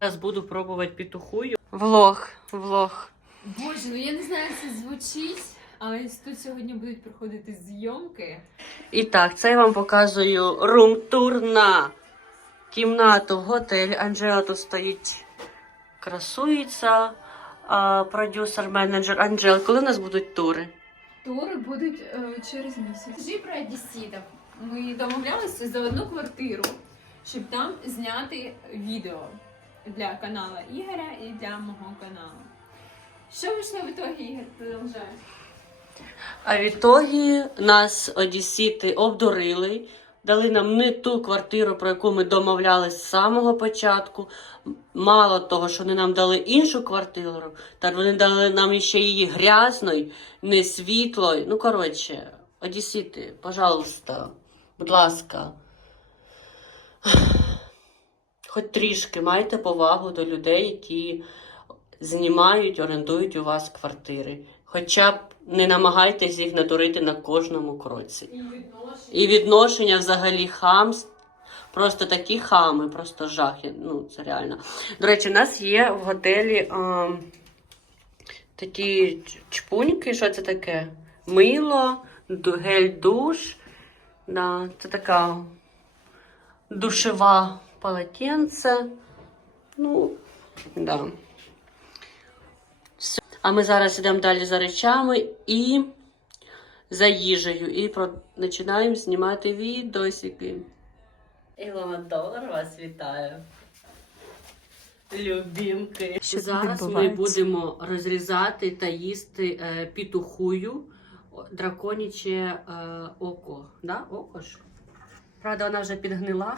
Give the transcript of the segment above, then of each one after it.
Зараз буду пробувати петухую. Влог, влог. Боже, ну я не знаю, як це звучить, але тут сьогодні будуть проходити зйомки. І так, це я вам показую рум-тур на кімнату в готелі. Анжела тут стоїть, красується. А, продюсер-менеджер Анжел, коли у нас будуть тури? Тури будуть е, через місяць. Скажи про одеситів. Ми домовлялися за одну квартиру, щоб там зняти відео для каналу Ігоря і для мого каналу. Що вийшло в итоге, Ігор? Продовжай. А в ітогі нас одесіти обдурили, дали нам не ту квартиру, про яку ми домовлялись з самого початку. Мало того, що вони нам дали іншу квартиру, так вони дали нам ще її грязною, не світлою. Ну, коротше, одесіти, пожалуйста, будь ласка. Хоч трішки майте повагу до людей, які знімають, орендують у вас квартири. Хоча б не намагайтесь їх надурити на кожному кроці. І відношення. І відношення взагалі хамств. Просто такі хами, просто жах. Я- Ну, це реально. До речі, у нас є в готелі а, такі чпуньки, що це таке? Мило, гель-душ. Да, це така душева полотенце. Ну, да. Все. А ми зараз йдемо далі за речами і за їжею. І про... починаємо знімати відосики. Ілона Долар вас вітаю. Любімки. Що Зараз ми будемо розрізати та їсти е, пітухую, о, драконяче е, око. Да? Око ж? Правда, вона вже підгнила,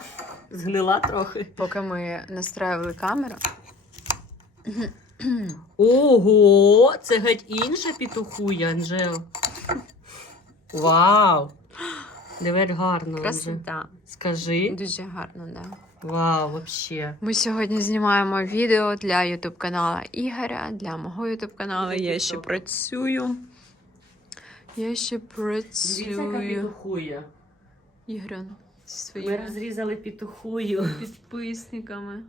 згнила трохи. Поки ми настраювали камеру, Ого, це геть інша пітухуя, Анжел. Вау! Диви, гарно. Красота. Скажи. Дуже гарно, да. Вау, вообще. Ми сьогодні знімаємо відео для ютуб каналу Ігоря, для мого ютуб каналу. Я ще працюю. Я ще працюю. пітухуя. Ми своїми розрізали пітухую. підписниками.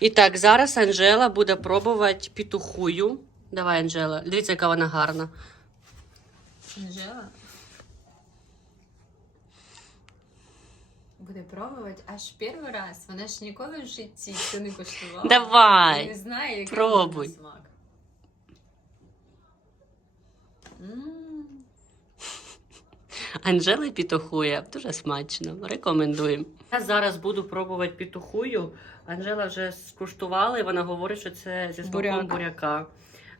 І так, зараз Анжела буде пробувати пітухую. Давай, Анжела. Дивіться, яка вона гарна. Анжела буде пробувати аж перший раз. Вона ж ніколи в житті це не коштувала. Давай. І не знає, який пробуй. воно смак. М, Анжела пітухує. Дуже смачно. Рекомендуємо. Я зараз буду пробувати пітухую. Анжела вже скуштувала, і вона говорить, що це зі смаком Буряк. буряка.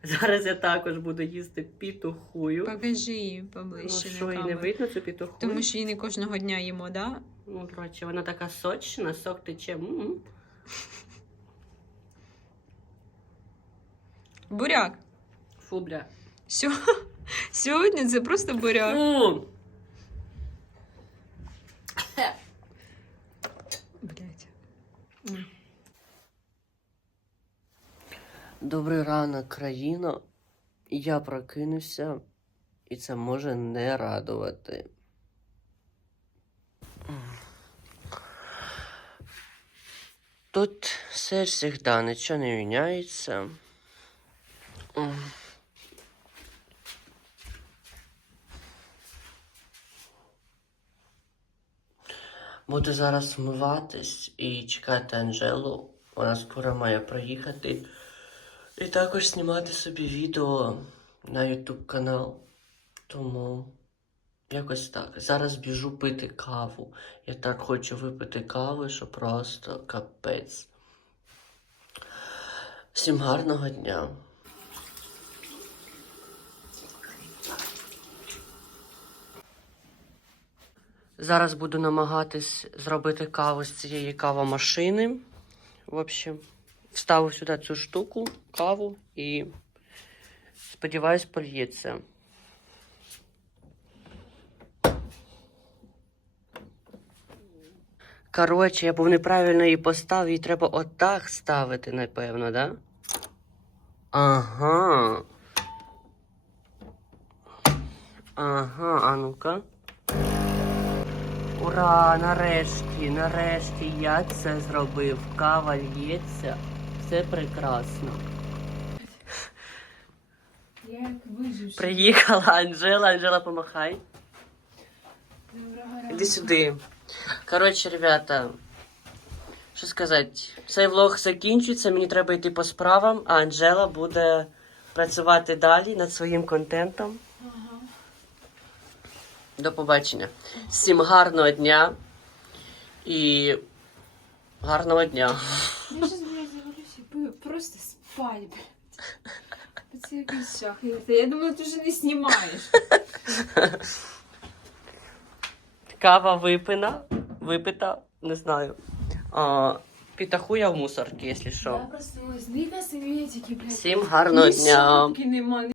Зараз я також буду їсти пітухую. Покажи її Ну, поближче що, на і не камеру. видно цю пітухую? Тому що її не кожного дня їмо, да? Ну, коротше, вона така сочна, сок тече. М-м. Буряк. Фу, бля. Сьо- Сьогодні це просто буряк. Фу. Добрий ранок, країно. Я прокинувся, і це може не радувати. Тут все завжди нічого не міняється. Буду зараз вмиватись і чекати Анжелу. Вона скоро має приїхати. І також знімати собі відео на YouTube канал. Тому якось так. Зараз біжу пити каву. Я так хочу випити кави, що просто капець. Всім гарного дня. Зараз буду намагатись зробити каву з цієї кавомашини. В общем, вставив сюди цю штуку, каву і сподіваюсь, польється. Коротше, я був неправильно її поставив, її треба отак ставити, напевно, да? Ага. Ага, а ну-ка. Ура! Нарешті, нарешті я це зробив. Кава лється. Все прекрасно. Як виживши. Приїхала Анжела. Анжела, помахай. Іди сюди. Коротше, ребята, що сказати, цей влог закінчується, мені треба йти по справам, а Анжела буде працювати далі над своїм контентом. Ага. До побачення. Всім гарного дня і гарного дня. Я сейчас, блядь, завалюсь и буду просто спать, блядь. Це якийсь шах. Я- Я думала, ти вже не знімаєш. Кава випина, випита, не знаю. А, пітахуя в мусорці, якщо Я просто ні косметики, блядь. Всім гарного Ні дня. шапки нема,